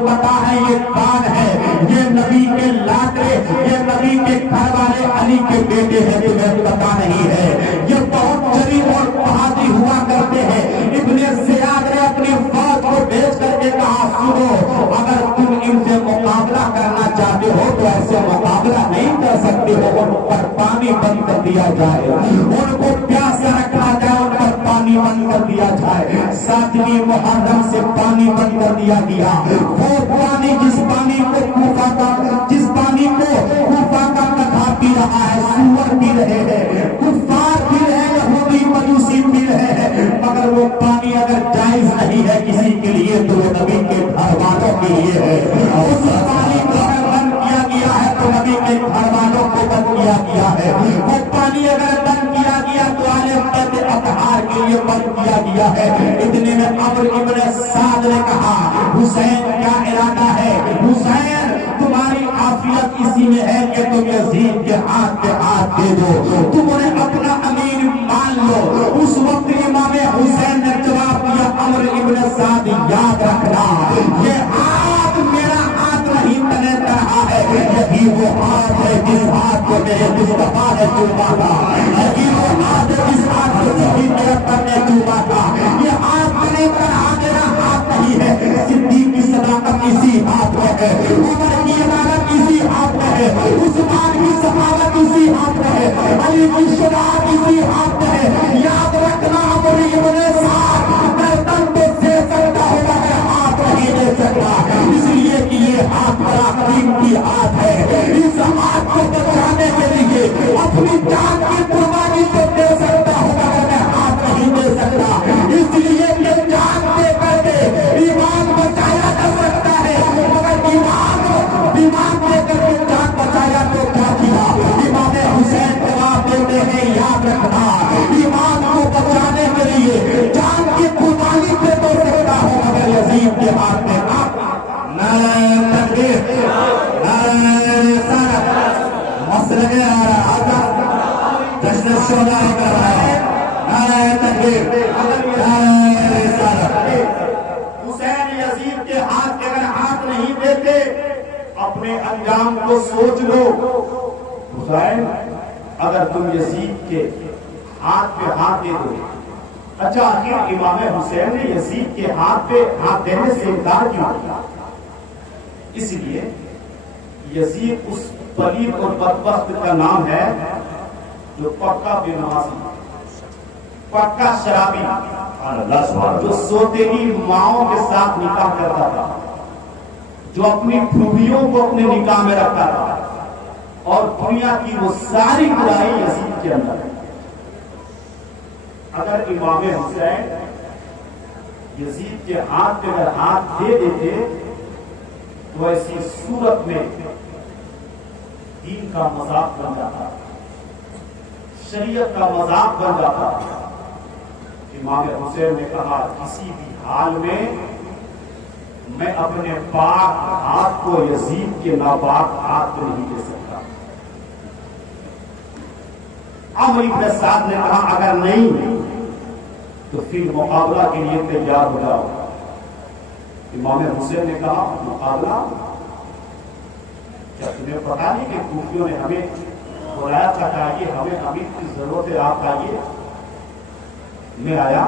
پتا ہے یہ کون ہے، یہ نبی کے لاڈلے، یہ نبی کے گھر والے علی کے بیٹے ہیں، تمہیں پتا نہیں ہے۔ یہ بہت جریح اور بہادری ہوا کرتے ہیں۔ ابن زیاد نے اپنی فوج کو بھیج کر کے کہا سنو، اگر تم ان سے مقابلہ کرنا چاہتے ہو تو ایسے مقابلہ نہیں کر سکتے ہو، ان پر پانی بند کر دیا جائے، ان کو پیاس رکھا جائے، ان پر پانی بند کر دیا جائے۔ 7ویں محرم سے پانی بند کر دیا گیا۔ وہ پانی جس پانی کو کوفہ کا کٹھا پی رہا ہے، سور پی رہے ہیں، کفار پی رہے ہیں، یہودی مجوسی پی رہے ہیں، مگر وہ پانی اگر جائز نہیں ہے کسی کے لیے تو وہ نبی کے گھر والوں کے لیے ہے۔ اس پانی کو اگر بند کیا گیا ہے تو نبی کے گھر والوں کو بند کیا گیا ہے۔ وہ پانی اگر بند کیا گیا تو عالم اطہار کے لیے بند کیا گیا ہے۔ اتنے میں عمرو ابن سعد نے کہا حسین کیا ارادہ ہے؟ حسین تمہاری عافیت اسی میں ہے کہ تم یزید کے ہاتھ پہ ہاتھ دے دو، تم انہیں اپنا امیر مان لو۔ اس وقت امام حسین نے جواب دیا عمرو ابن سعد یاد رکھنا یہ ہاتھ میرا ہاتھ نہیں تنے رہا ہے، یہی وہ ہاتھ ہے جس ہاتھ کو میرے مصطفیٰ نے چوما تھا، یہی وہ ہاتھ ہے جس ہاتھ کو صحیح میرے پر نے چوما تھا۔ یہ ہاتھ تنے رہا میرا ہاتھ نہیں ہے، صدیق کی صداقت اسی ہاتھ میں ہے، عمر کی عدالت اسی ہاتھ میں ہے، عثمان کی سخاوت اسی ہاتھ میں ہے، علی کی شجاعت اسی ہاتھ میں ہے۔ یاد رکھنا عمرو ابن سعد گردن تو دے سکتا ہے مگر ہاتھ نہیں دے سکتا، اس لیے کہ یہ ہاتھ بڑا قیمتی ہاتھ ہے۔ اس ہاتھ کو بچانے کے لیے اپنی جان کی قربانی تو دے سکتا ہوں مگر میں ہاتھ نہیں دے سکتا، اس لیے کہ جان دے کر کے ایمان بچایا جا سکتا ہے مگر ایمان دے کر کے جان بچایا تو کیا کیا؟ امام حسین جواب دیتے ہیں یاد رکھنا ایمان کو بچانے کے لیے جان کی قربانی پہ دے سکتا ہوں مگر یزید کے ہاتھ میں نعرہ تکبیر، نعرہ رسالت، مسلک جشن شہداء کر رہا ہے، نعرہ تکبیر، نعرہ رسالت۔ حسین یزید کے ہاتھ کے اگر ہاتھ نہیں دیتے اپنے انجام کو سوچ لو۔ حسین اگر تم یزید کے ہاتھ پہ ہاتھ دے دو، اچھا آخر امام حسین نے یزید کے ہاتھ پہ ہاتھ دینے سے انکار کیوں کیا؟ اس لیے یزید اس پلید اور بدبخت کا نام ہے جو پکا بے نمازی، پکا شرابی، جو سوتیلی ماؤں کے ساتھ نکاح کرتا تھا، جو اپنی پھوپھیوں کو اپنے نکاح میں رکھتا تھا، اور دنیا کی وہ ساری برائی یزید کے اندر ہے۔ اگر امام حسین یزید کے ہاتھ پہ اگر ہاتھ دے دیتے تو ایسی صورت میں دین کا مذاق بن جاتا، شریعت کا مذاق بن جاتا۔ امام حسین نے کہا کسی بھی حال میں میں اپنے پاک ہاتھ کو یزید کے ناپاک ہاتھ میں نہیں دے سکتا۔ عمرو ابن سعد نے کہا اگر نہیں تو پھر مقابلہ کے لیے تیار ہو جاؤ۔ امام حسین نے کہا مقابلہ؟ کیا تمہیں پتا نہیں کہ کوفیوں نے ہمیں بلایا تھا کہ آئیے ہمیں امیر کی ضرورت ہے، آپ آئیے؟ میں آیا،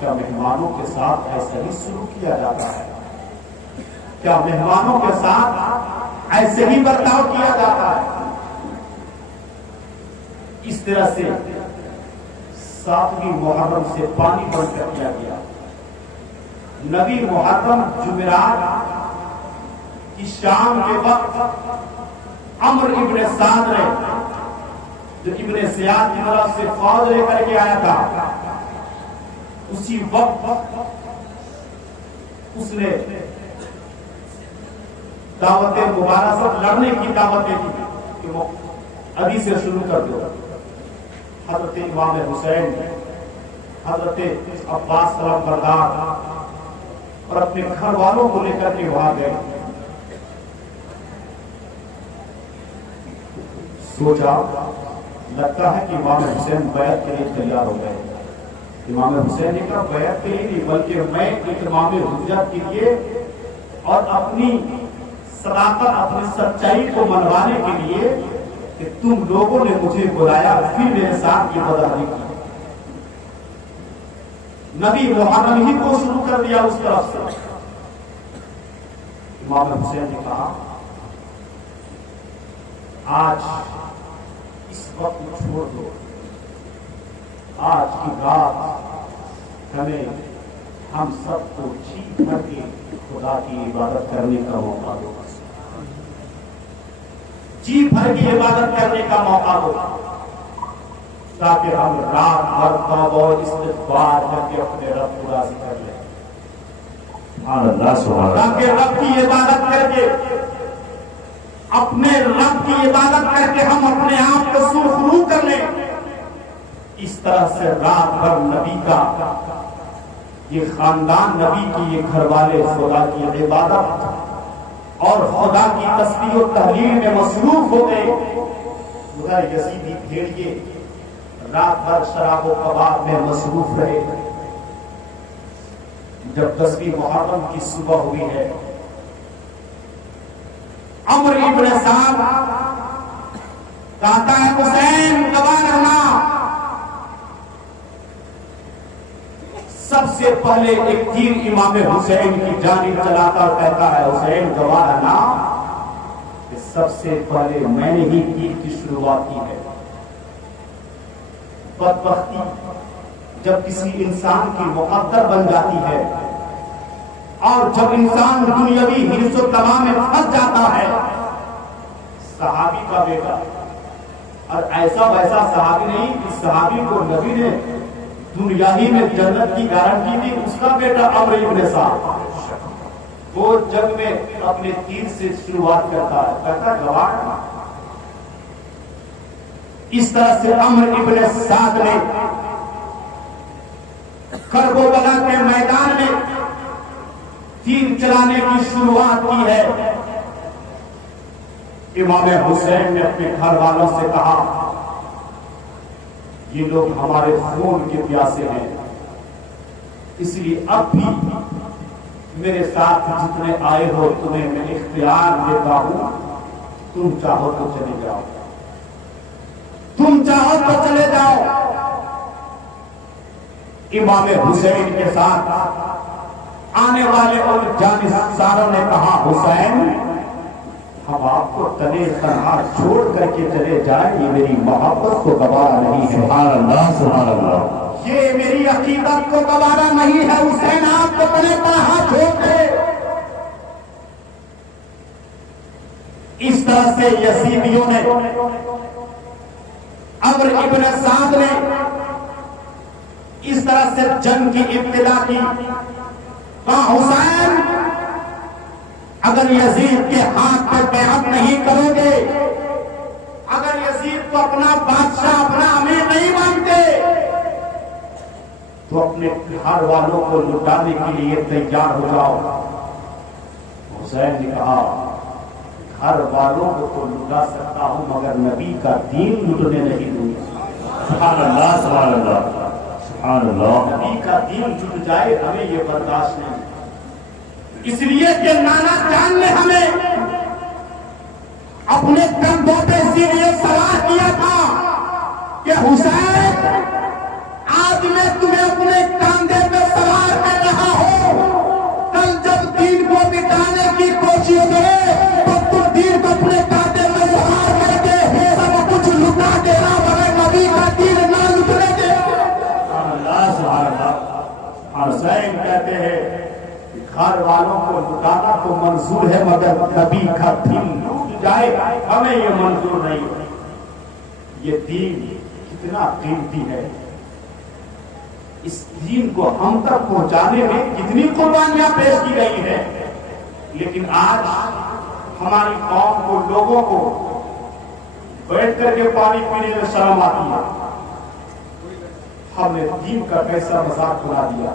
کیا مہمانوں کے ساتھ ایسا ہی سلوک کیا جاتا ہے؟ کیا مہمانوں کے ساتھ ایسے ہی برتاؤ کیا جاتا ہے؟ اس طرح سے 7ویں محرم سے پانی بند کر دیا گیا۔ نبی محرم جمعرات کی شام کے وقت عمرو ابن سعد نے جو ابن زیاد کی طرف سے فوج لے کر کے آیا تھا، اسی وقت اس نے دعوت مبارزت لڑنے کی دعوت دی کہ وہ ابھی سے شروع کر دو۔ حضرت امام حسین، حضرت عباس سلام بردار اور اپنے گھر والوں کو لے کر کے وہاں گئے۔ سوچا لگتا ہے کہ امام حسین بیعت کے لیے تیار ہو گئے۔ امام حسین نے کہا بیعت کے لیے نہیں بلکہ میں اتمام حجت کے لیے اور اپنی صداقت اپنی سچائی کو منوانے کے لیے کہ تم لوگوں نے مجھے بلایا پھر میرے ساتھ یہ بدعملی کی. نبی محرم ہی کو شروع کر دیا اس طرف سے. امام حسین نے کہا آج اس وقت چھوڑ دو, آج کی رات ہمیں ہم سب کو جی بھر کے خدا کی عبادت کرنے کا موقع دو, جی بھر کی عبادت کرنے کا موقع دو, تاکہ ہم رات بھر توبہ اور استغفار کر کے اپنے رب کو راضی کر لیں. تاکہ رب کی عبادت کر کے اپنے رب کی عبادت کر کے ہم اپنے آپ کو سرخرو کر لیں. اس طرح سے رات بھر نبی کا یہ خاندان, نبی کی یہ گھر والے خدا کی عبادت اور خدا کی تسبیح و تحلیل میں مصروف ہو گئے. ادھر یزیدی بھیڑیے رات بھر شراب و کباب میں مصروف رہے. جب 10ویں محرم کی صبح ہوئی ہے, عمر ابن سعد کہتا ہے حسین گواہ رہنا. سب سے پہلے ایک تیر امام حسین کی جانب چلاتا اور کہتا ہے حسین گواہ رہنا کہ سب سے پہلے میں نے ہی تیر کی شروعات کی ہے. بدبختی جب کسی انسان کی مقدر بن جاتی ہے اور جب انسان دنیاوی حرص و طمع میں پھنس جاتا ہے. صحابی کا بیٹا, اور ایسا ویسا صحابی نہیں کہ صحابی کو نبی نے دنیا ہی میں جنت کی گارنٹی دی, اس کا بیٹا عمر ابن سعد وہ جنگ میں اپنے تیر سے شروعات کرتا ہے, کہتا گواہ. اس طرح سے عمر ابن سعد نے کربلا کے میدان میں تیر چلانے کی شروعات کی ہے. امام حسین نے اپنے گھر والوں سے کہا یہ لوگ ہمارے خون کے پیاسے ہیں, اس لیے اب بھی میرے ساتھ جتنے آئے ہو تمہیں میں اختیار دیتا ہوں, تم چاہو تو چلے جاؤ, تم چاہو تو چلے جاؤ. امام حسین کے ساتھ آنے والے اور جانشینوں نے کہا حسین ہم آپ کو تنے تنہا چھوڑ کر کے چلے جائیں, یہ میری محبت کو گوارا نہیں ہے. سبحان اللہ سبحان اللہ. یہ میری عقیدت کو گوارا نہیں ہے. حسین آپ کو تنے تنہا چھوڑ دے. اس طرح سے یزیدیوں نے عمر ابن سعد نے اس طرح سے جنگ کی ابتدا کی. کہا حسین اگر یزید کے ہاتھ پہ بیعت نہیں کرو گے, اگر یزید کو اپنا بادشاہ اپنا امیر نہیں مانتے تو اپنے گھر والوں کو لٹانے کے لیے تیار ہو جاؤ. حسین نے کہا گھر والوں کو تو لٹا سکتا ہوں مگر نبی کا دین لٹنے نہیں دوں گا. سبحان اللہ سبحان اللہ سبحان اللہ. نبی کا دین لٹ جائے ہمیں یہ برداشت نہیں. اس لیے کہ نانا جان نے ہمیں اپنے کندھوں پہ اسی لیے سوار کیا تھا کہ حسین آج میں تمہیں اپنے کاندھے پہ سوار کر رہا ہوں, کل جب دین کو مٹانے کی کوشش کرے تو تم دین کو اپنے کاندھے پہ سوار کر کے سب کچھ لٹا دینا مگر نبی کا دین نہ لٹنے دے. اللہ سبحان اللہ. حسین کہتے ہیں گھر والوں کو لٹانا تو منظور ہے مگر نبی کا دین لوٹ جائے ہمیں یہ منظور نہیں. یہ دین کتنا قیمتی ہے, اس دین کو ہم تک پہنچانے میں کتنی قربانیاں پیش کی گئی ہیں, لیکن آج ہماری قوم کو لوگوں کو بیٹھ کر کے پانی پینے میں شرم آتی ہے. ہم نے دین کا کیسا مذاق بنا دیا.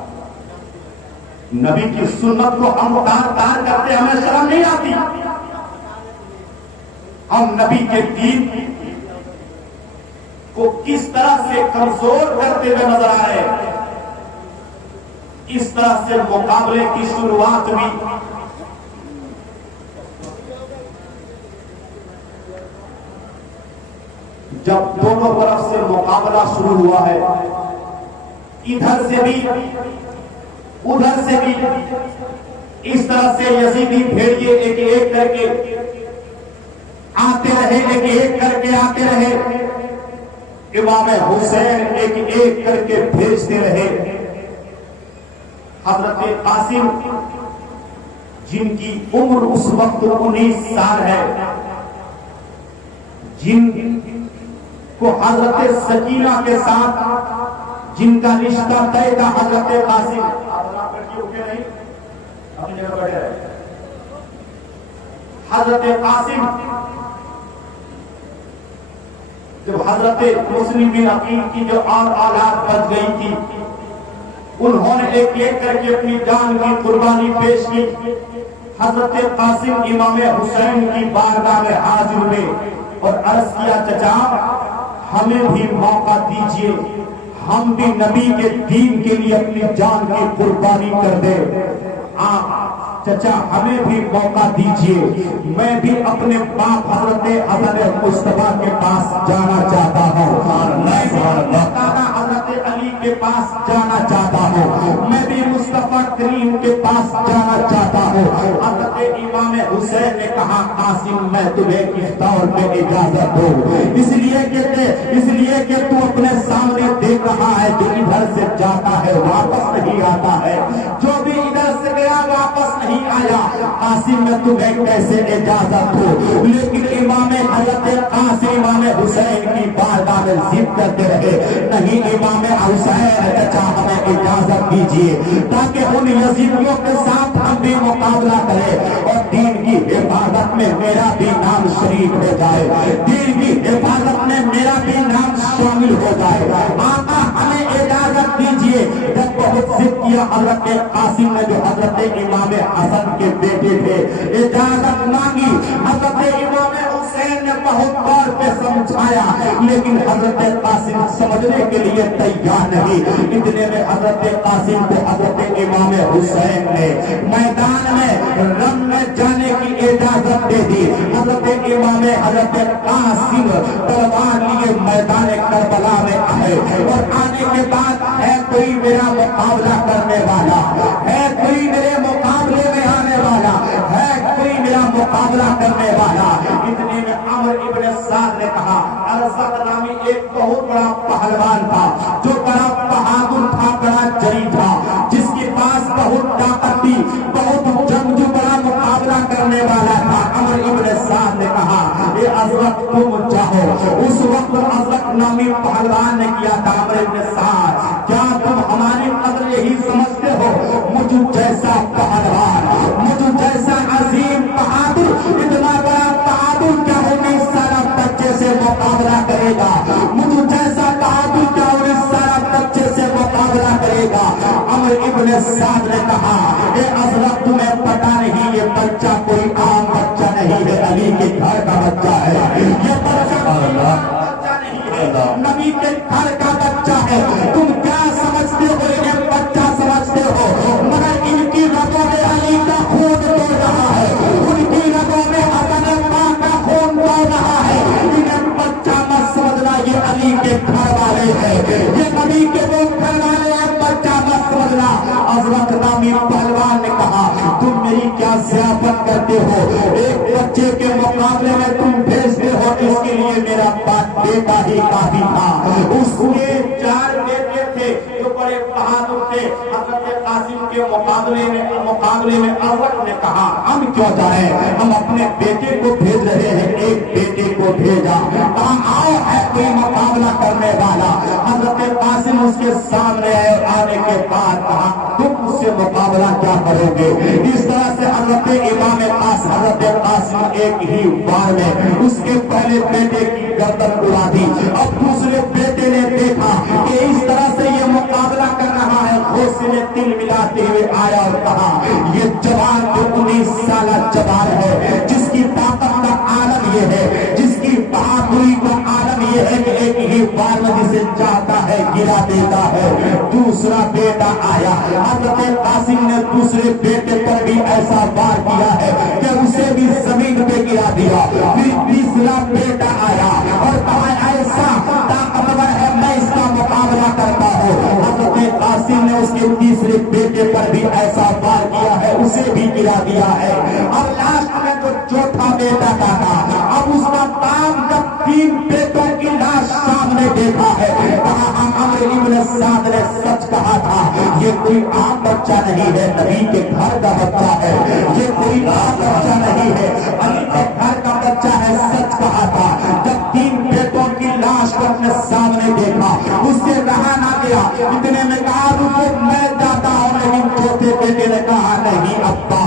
نبی کی سنت کو ہم تار تار کرتے ہمیں شرم نہیں آتی. ہم نبی کے دین کو کس طرح سے کمزور کرتے ہوئے نظر آ رہے ہیں. اس طرح سے مقابلے کی شروعات ہوئی. جب دونوں طرف سے مقابلہ شروع ہوا ہے، ادھر سے بھی ادھر سے بھی، اس طرح سے یزیدی بھیڑیے ایک ایک کر کے آتے رہے، ایک ایک کر کے آتے رہے، امام حسین ایک ایک کر کے بھیجتے رہے۔ حضرت قاسم جن کی عمر اس وقت 19 سال ہے، جن کو حضرت سکینہ کے ساتھ جن کا رشتہ طے تھا، حضرت قاسم اپنی جگہ بیٹھے رہے، حضرت قاسم جب حضرت مسلم بن عقیل کی جو اور اولاد بچ گئی تھی، انہوں نے ایک ایک کر کے اپنی جان کی قربانی پیش کی۔ حضرت قاسم امام حسین کی بارگاہ میں حاضر ہوئے اور عرض کیا، چچا ہمیں بھی موقع دیجئے، ہم بھی نبی کے دین کے لیے اپنی جان کی قربانی کر دیں۔ چچا ہمیں بھی موقع دیجئے، میں بھی اپنے باپ حضرت مصطفیٰ کے پاس جانا چاہتا ہوں، میں بھی حضرت علی کے پاس جانا چاہتا ہوں، میں بھی مصطفیٰ کریم کے پاس جانا چاہتا ہوں۔ حضرت امام حسین نے کہا، قاسم میں تمہیں کس طور پہ اجازت دوں، اس لیے کہ تو اپنے سامنے دیکھ رہا ہے جو ادھر سے جاتا ہے واپس نہیں آتا ہے، جو بھی ادھر سے گیا واپس نہیں آیا، قاسم میں تمہیں کیسے اجازت دوں؟ لیکن امام حضرت قاسم امام حسین کی بارگاہ میں ضد کرتے رہے، نہیں امام حسین چچا ہمیں اجازت دیجیے تاکہ ان یزیدیوں کے ساتھ ہم بھی مقابلہ کریں اور دین کی حفاظت میں میرا بھی نام شریک ہو جائے، دین کی حفاظت میں میرا بھی نام شامل ہو جائے، آقا ہمیں اجازت دیجیے۔ جب بہت ضد کیا حضرت قاسم نے، جو حضرت امام حسن کے بیٹے تھے، اجازت مانگی، حضرت امام حسین نے بہت بار پہ سمجھایا لیکن حضرت قاسم سمجھنے کے لیے تیار نہیں۔ اتنے میں حضرت قاسم کو حضرت امام حسین نے میدان میں رن میں جانے کی اجازت دے دی۔ حضرت امام حضرت قاسم تلوار لیے میدان کربلا میں آئے اور آنے کے بعد، ہے کوئی میرا مقابلہ کرنے والا، ہے کوئی میرے مقابلے میں آنے والا، ہے کوئی میرا مقابلہ کرنے والا؟ اتنے میں عمر ابن سعد نے کہا، ارزق نامی ایک بہت بڑا پہلوان تھا جو بڑا بہادر تھا، بڑا جری تھا، جس کے پاس بہت طاقت تھی، بہت جنگجو، بڑا مقابلہ کرنے والا تھا۔ عمر ابن سعد نے کہا، اے ازرق تم چاہو، اس وقت ازرق نامی پہلوان نے کیا تھا، عمر ابن سعد کیا تم ہماری قدر یہی سمجھتے ہو؟ مجھ جیسا پہلوان، مجھ جیسا عظیم بہادر، اتنا بڑا بہادر کیا 19 سالہ بچے سے مقابلہ کرے گا؟ مجھ جیسا بہادر کیا 19 سالہ بچے سے مقابلہ کرے گا؟ عمر ابن سعد نے کہا، اے ازرق تمہیں پتہ نہیں یہ بچہ کوئی عام بچہ نہیں ہے، علی کے گھر کا بچہ ہے، یہ بچہ نبی کے گھر کا بچہ ہے، تم کیا سمجھتے ہو انہیں بچہ سمجھتے ہو؟ مگر ان کی رگوں میں علی کا خون دوڑ رہا ہے، ان کی رگوں میں حسن پاک کا خون دوڑ رہا ہے، انہیں بچہ مت سمجھنا، یہ علی کے گھر والے ہیں، یہ نبی کے وہ گھر والے ہیں، بچہ مت سمجھنا۔ ازرق نامی پہلوان نے کہا، تم میری کیا ضیافت کرتے ہو؟ ایک بچے کے مقابلے میں تم بھیجتے ہو، اس کے لیے میرا بیٹا ہی کافی تھا۔ اس کے 4 بیٹے تھے جو بڑے بہادر تھے۔ حضرت قاسم کے مقابلے میں ازرق نے کہا، ہم کیوں جائیں، ہم اپنے بیٹے کو بھیج رہے ہیں، ایک بیٹے کو بھیجا، آؤ ہے کوئی مقابلہ کرنے والا۔ حضرت قاسم اس کے سامنے آنے کے بعد کہا، تم اس سے مقابلہ کیا کرو گے؟ اس طرح سے حضرت قاسم ایک ہی بار میں اس کے پہلے بیٹے کی گردن اڑا دی۔ اب دوسرے بیٹے نے دیکھا کہ اس طرح سے یہ مقابلہ کر رہا ہے، غصے میں تل ملاتے ہوئے آیا اور کہا، یہ جوان جو 19 سالہ جوان ہے، جس کی طاقت کا عالم یہ ہے، جس کی بہادری کا عالم یہ ہے کہ ایک ہی بار میں جسے چاہتا ہے گرا دیتا ہے۔ دوسرا بیٹا آیا، حضرت قاسم نے دوسرے بیٹے پر بھی ایسا وار کیا ہے کہ اسے بھی زمین پہ گرا دیا۔ پھر تیسرا بیٹا آیا اور کہا، ایسا دیا ہے. اور لاسٹ میں جو چوتھا بیٹا تھا اب اس کا کام جب 3 بیٹوں کی لاش سامنے دیکھا ہے کہا عمرو ابن سعد نے سچ کہا تھا یہ کوئی عام بچہ نہیں ہے نبی کے گھر کا بچہ ہے یہ کوئی عام بچہ نہیں ہے علی کے گھر کا بچہ ہے سچ کہا تھا. جب 3 بیٹوں کی لاش کو اپنے سامنے دیکھا اس سے رہا نہ گیا اتنے میں کہا رکو میں جاتا ہوں لیکن چوتھے بیٹے نے کہا نہیں ابا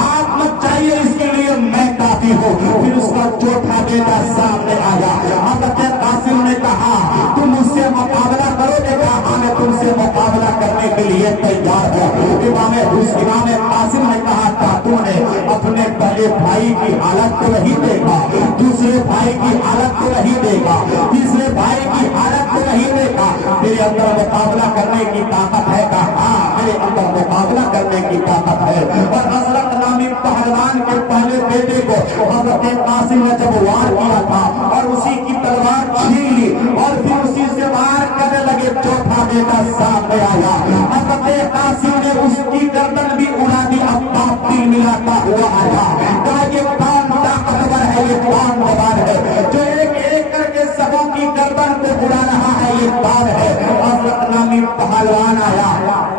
آپ مت چاہیے اس کے لیے میں کافی ہوں. پھر اس کا چوتھا بیٹا سامنے آیا حضرت قاسم نے کہا تم اس سے مقابلہ کرو گے کہا میں تم سے مقابلہ کرنے کے لیے تیار ہوں. امام قاسم نے کہا تھا تم نے اپنے پہلے بھائی کی حالت کو نہیں دیکھا دوسرے بھائی کی حالت کو نہیں دیکھا تیسرے بھائی کی حالت کو نہیں دیکھا میرے اندر مقابلہ کرنے کی طاقت ہے کہا ہاں میرے اندر مقابلہ کرنے کی طاقت ہے. اور حضرت نامی پہلوان کے پہلے بیٹے کو حضرت قاسم نے جب وار کیا تھا اور اسی کی تلوار چھین لی اور پھر اسی سے وار کرنے لگے چوتھا بیٹا سامنے آیا حضرت قاسم نے اس کی گردن بھی اڑا دی. اب تیل ملاتا ہوا آیا کہا یہ کون طاقتور ہے یہ کون بوار ہے جو ایک ایک کر کے سبوں کی گردن کو اڑا رہا ہے یہ کون ہے. حضرت نامی پہلوان آیا.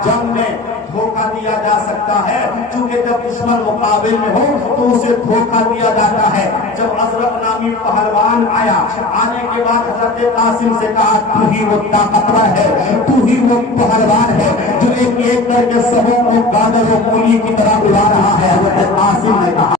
جنگ میں دھوکہ دیا جا سکتا ہے چونکہ جب دشمن مقابل میں ہو تو اسے دھوکہ دیا جاتا ہے. جب حضرت نامی پہلوان آیا آنے کے بعد حضرت قاسم سے کہا تو ہی وہ طاقتور ہے تو ہی وہ پہلوان ہے جو ایک ایک کر کے سبوں کو گادر و مولی کی طرح اڑا رہا ہے. حضرت قاسم نے کہا